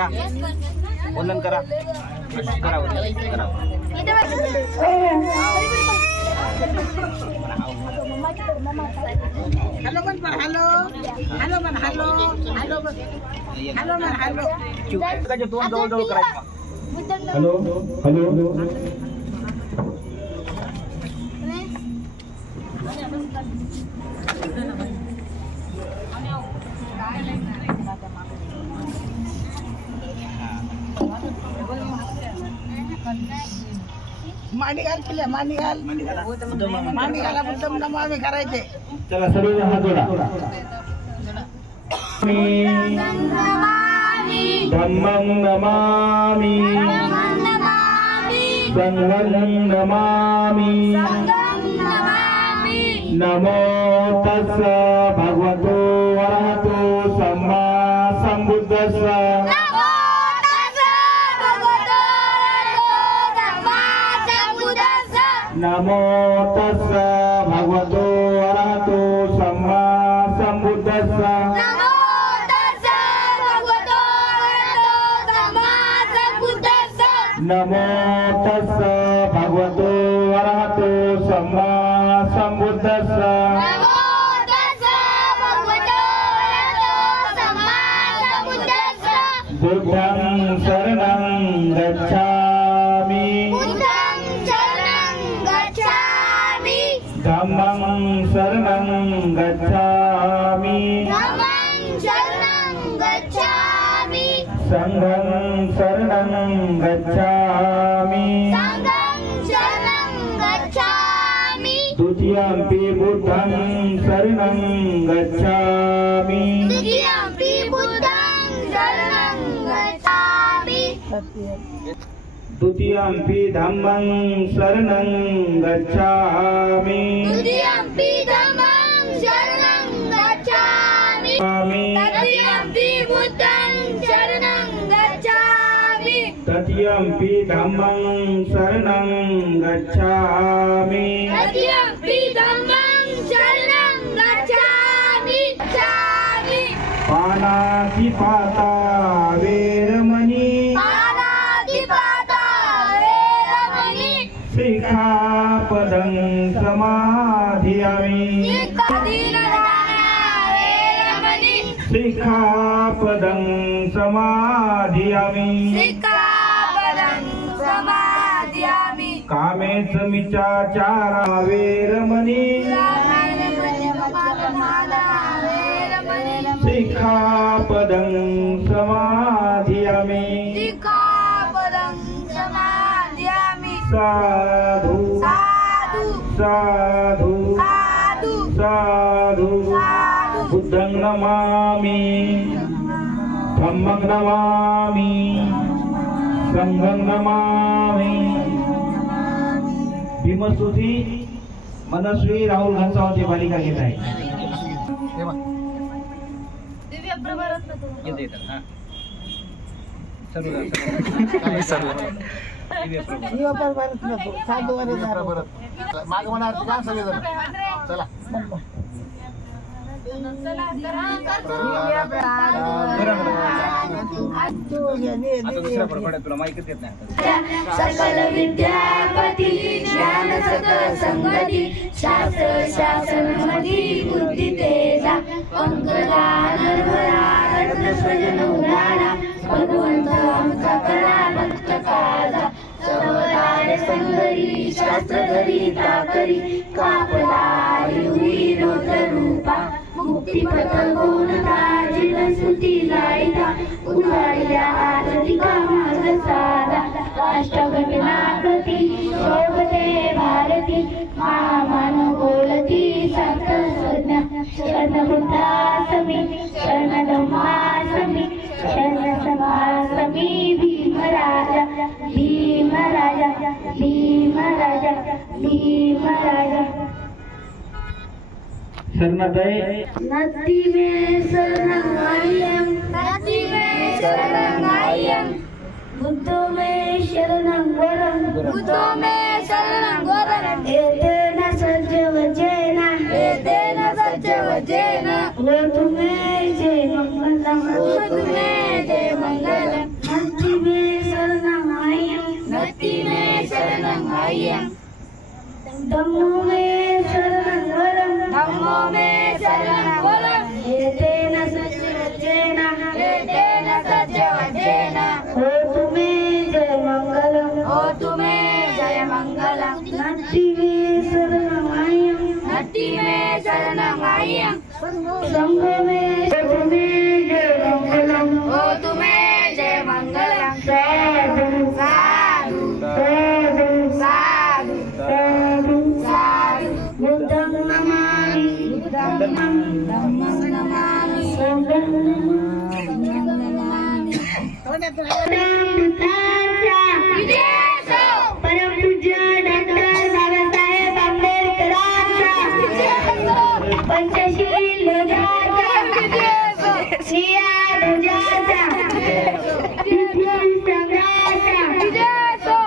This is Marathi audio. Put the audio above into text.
वंदन करा करा हॅलो मन हॅलो हॅलो मन हॅलो हॅलो हॅलो मन हॅलो त्याचे दोन जवळ जवळ करायचं हॅलो हॅलो मांडी घाल पिल्या मांडी घाल मांडी घाला बुद्धम नमामि करायचे चला सर्व हात जोडा धम्मं नमामि संघं नमामि नमो तस्स भगवतो अरहतो सम्मा सम्बुद्धस्स नमो तस्स भगवतो अरहतो सम्मा सम्बुद्धस्स नमो तस्स भगवतो अरहतो सम्मा सम्बुद्धस्स बुद्धं शरणं गच्छामि धम्मं शरणं गच्छामि संघं शरणं गच्छामि द्वितीयंपि बुद्धं शरणं गच्छामि द्वितीयंपि धम्मं शरणं गच्छामि तृतीयंपि बुद्धं शरणं गच्छामि तृतीयंपि धम्मं शरणं गच्छामि पानातिपाता वेरमणि सिक्खापदं समाधियामि सिक्खापदं समाधियामि कामेच मिच्छाचारा वेरमणि सिक्खापदं समाधियामि साधु साधु साधु बुद्धं नमामि धम्मं नमामि संघं नमामि भीमस्तुती मनस्वी राहुल घनसावंती बालिका घेत आहे माग म्हणा सगळेजण चला तुला माहितीच येत नाही सकल विद्यापती ज्ञान सकल संगती शास्त्र शासन मधी बुद्धी तेजा पंकजा नरभरा रत्न स्वजन उदारा भगवंत आमचा करा भक्त काजा सवदार संगरी शास्त्रधरी ताकरी कापला युवी रोध रूपा मुक्तिपथ गोनता जीवन सुती लाईता उजाडल्या आरतिका मार्ग साधा अष्टगणापती शोभते भारती महामान बोलती संत संज्ञा शरण बुद्धासमी शरण धम्मासमी शरण समासमी भीमराजा भीमराजा भीमराजा भीमराजा शरणदय नदी में शरणं बुद्धो में शरणं वरं एतेन सज्ज वजेन होतु मे जय मंगलम सत्यवचन हो तुम्हें जय मंगलम हो तुम्हें जय मंगलम नट्टी में शरणमायम नट्टी में शरणमायम संघ में तुम्हें जय मंगलम हो तुम्हें जय मंगलम साधु साधु साधु साधु साधु बुद्धं नमामि धम्मं नमामि संघं नमामि परम पूज्य डॉक्टर बाबासाहेब आंबेडकरांचा पंचशील ध्वजाचा सिया ध्वजाचा संघाचा